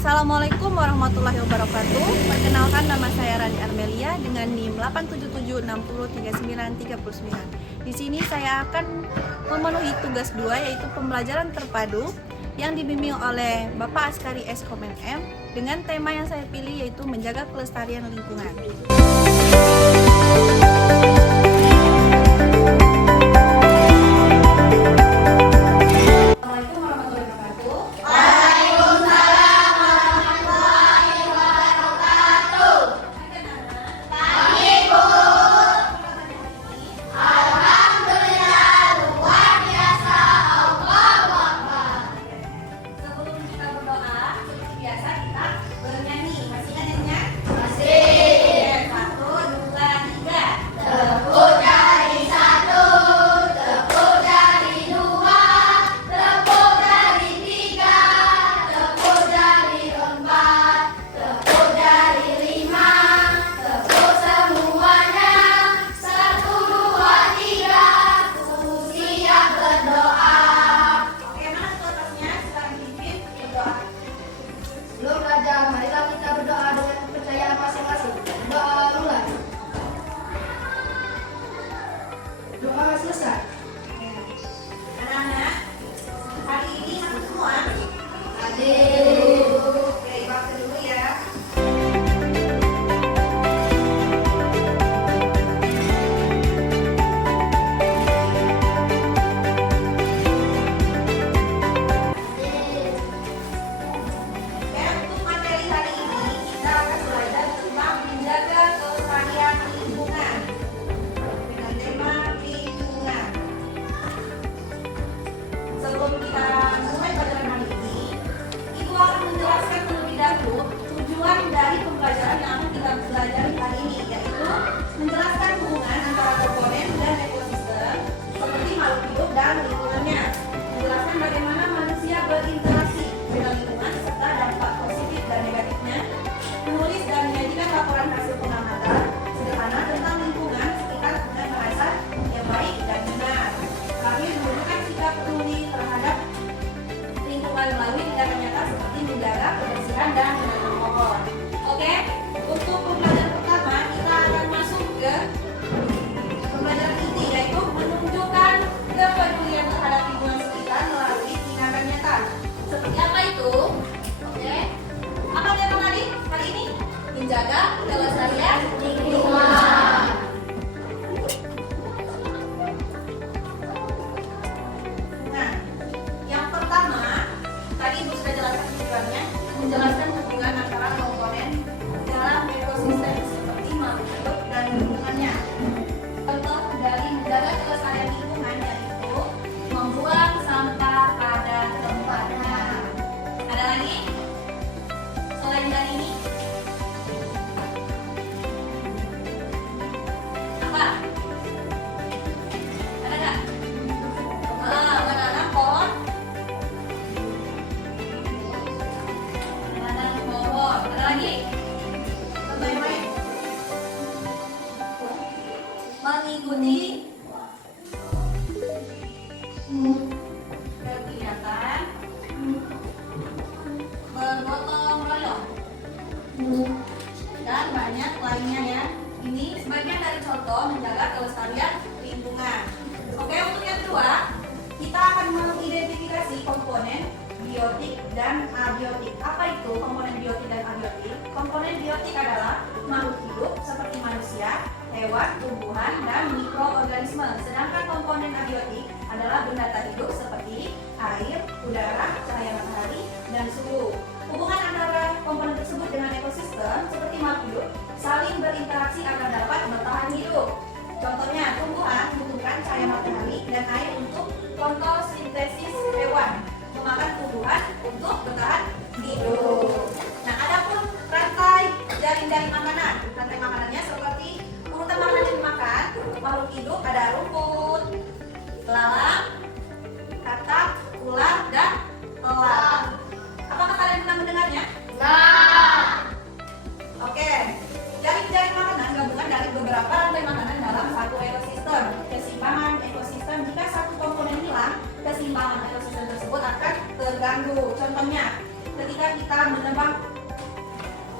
Assalamualaikum warahmatullahi wabarakatuh. Perkenalkan, nama saya Rani Armelia dengan NIM 877603939. Di sini saya akan memenuhi tugas 2, yaitu pembelajaran terpadu yang dibimbing oleh Bapak Askari S. Komen M dengan tema yang saya pilih yaitu menjaga kelestarian lingkungan. Marilah kita berdoa dengan kepercayaan masing-masing. Doa mulai. Doa selesai. Anak-anak, hari ini hadir semua? Hadir. Oke, baca dulu ya. Untuk materi hari ini kita akan belajar tentang menjaga kelestarian lingkungan dengan tema lingkungan. Sebelum kita mulai pelajaran hari ini, Ibu akan menjelaskan terlebih dahulu tujuan dari pembelajaran yang akan kita pelajari hari ini, yaitu menjelaskan hubungan antara komponen dan ekosistem seperti makhluk hidup dan lingkungannya, menjelaskan bagaimana manusia berinteraksi dengan lingkungan serta dampak positif dan negatifnya, menulis dan menyajikan laporan hasil pengamatan sederhana tentang lingkungan sekitar dengan bahasa yang baik dan benar. Kami menunjukkan sikap peduli terhadap lingkungan melalui tindakan nyata seperti menjaga kebersihan dan menanam pohon. Oke, untuk pembelajaran pertama kita akan masuk ke pembelajaran inti, yaitu menunjukkan kepedulian terhadap lingkungan sekitar melalui tindakan nyata. Seperti apa itu? Oke, apa tema tadi hari ini? Menjaga kelestarian lingkungan. Nah, yang pertama, tadi Ibu sudah jelaskan tujuannya, menjelaskan hubungan antara komponen dalam ekosistem seperti makhluk hidup dan lingkungannya. Contoh dari menjaga kelestarian lingkungan yaitu membuang sampah pada tempatnya. Ada lagi? Selain dari ini? Apa? Ada nggak? Menanam pohon. Menanam pohon. Ada lagi? Contoh yang lain? Mengikuti kegiatan bergotong royong dan banyak lainnya ya. Ini sebagian dari contoh menjaga kelestarian lingkungan. Oke, untuk yang kedua, kita akan mengidentifikasi komponen biotik dan abiotik. Apa itu komponen biotik dan abiotik? Komponen biotik adalah makhluk hidup seperti manusia, hewan, tumbuhan, dan mikroorganisme. Sedangkan komponen abiotik adalah benda tak hidup seperti air, udara, cahaya matahari, dan suhu. Hubungan antara komponen tersebut dengan ekosistem seperti makhluk hidup saling berinteraksi agar dapat bertahan hidup. Contohnya, tumbuhan membutuhkan cahaya matahari dan air untuk fotosintesis, hewan memakan tumbuhan untuk bertahan hidup. Nah, adapun rantai jaring-jaring makanan, rantai makanannya seperti urutan makanan yang dimakan makhluk hidup ada rumput, belalang, katak, ular, dan elang. Apakah kalian pernah mendengarnya? Nah. Oke, jaring-jaring makanan gabungan dari beberapa rantai makanan dalam satu ekosistem. Keseimbangan ekosistem, jika satu komponen hilang, keseimbangan ekosistem tersebut akan terganggu. Contohnya, ketika kita menebang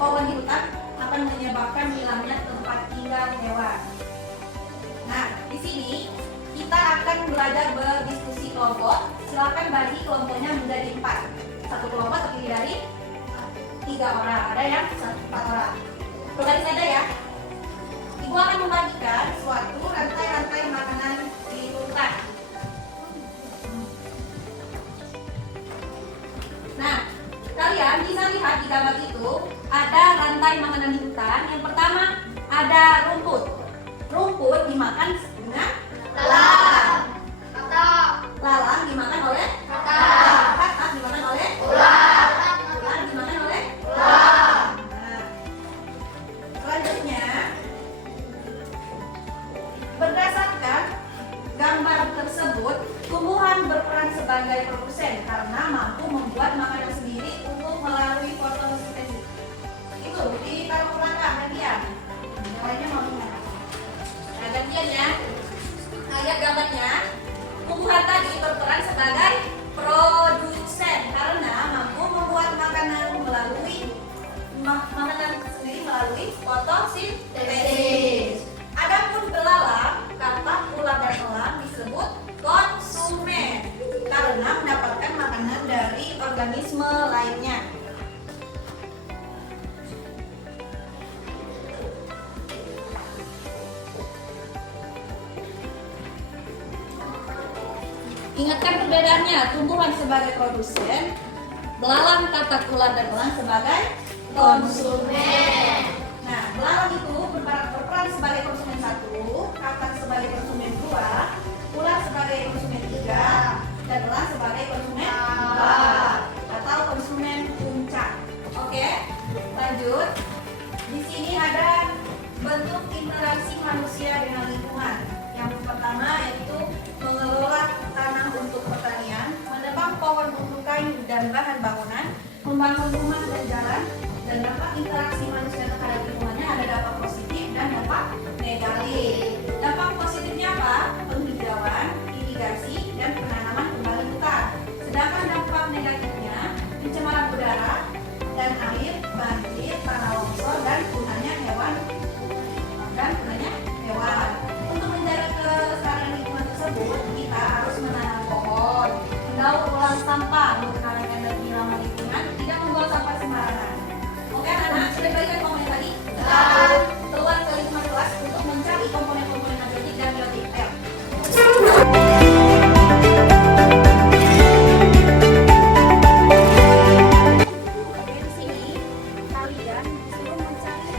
pohon di hutan akan menyebabkan hilangnya tempat tinggal hewan. Nah, di sini kita akan belajar berdiskusi kelompok. Silakan bagi kelompoknya menjadi 4. Satu kelompok terdiri dari 3 orang. Ada yang 4 orang. Kembali saja ya. Ibu akan membagikan suatu rantai-rantai makanan di hutan. Nah, kalian bisa lihat di gambar itu ada rantai makanan di hutan. Yang pertama ada rumput. Rumput dimakan dengan Lalang. Kata. lalang dimakan oleh Kata. katak dimakan oleh Ular. ular dimakan oleh Ular. Nah, selanjutnya berdasarkan gambar tersebut, tumbuhan berperan sebagai produsen karena mampu membuat makanan sendiri untuk melalui fotosintesis. Itu ditaruh belakang gantian. Yang lainnya mau lihat. Nah, gantian ya. Nah, lihat gambarnya. Tumbuhan tadi berperan sebagai produsen karena mampu membuat makanan sendiri melalui fotosintesis. Adapun belalang, katak, ular dan elang disebut konsumen karena mendapatkan makanan dari organisme lainnya. Ingatkan perbedaannya, tumbuhan sebagai produsen, belalang, katak, ular dan elang sebagai konsumen. Nah, belalang itu berperan sebagai konsumen 1, katak sebagai konsumen 2, ular sebagai konsumen 3, dan elang sebagai konsumen 4 atau konsumen puncak. Oke, lanjut. Di sini ada bentuk interaksi manusia dengan lingkungan. Yang pertama yaitu mengelola tanah untuk pertanian, menebang pohon untuk kayu dan bahan bangunan, membangun rumah dan jalan, dan dampak interaksi manusia terhadap lingkungannya ada dampak positif dan dampak negatif. Dampak positifnya apa? Penghijauan, irigasi, dan penanaman kembali hutan. Sedangkan dampak negatifnya pencemaran udara dan air, banjir, tanah longsor, dan punahnya hewan. Untuk menjaga kelestarian lingkungan tersebut, kita harus menanam pohon, mendaur ulang sampah, menggunakan energi ramah lingkungan, tidak membuang sampah sembarangan. Oke anak-anak, sudah berikan komponen tadi? Keluar ke lingkungan kelas untuk mencari komponen-komponen abiotik dan biotik. Ayo. Oke, di sini kalian disuruh mencari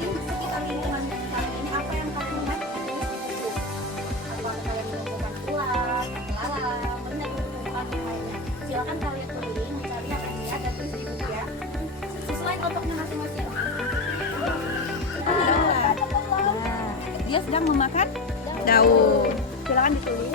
di sekitar lingkungan kalian apa yang kalian lihat di buku. Apakah kalian menemukan ular, belalang, banyak tumbuhan lainnya. Silakan kalian tulis mencari yang kalian lihat dan tulis di buku ya. Sesuai kelompoknya masing-masing. Nah, dia sedang memakan daun. Silakan ditulis.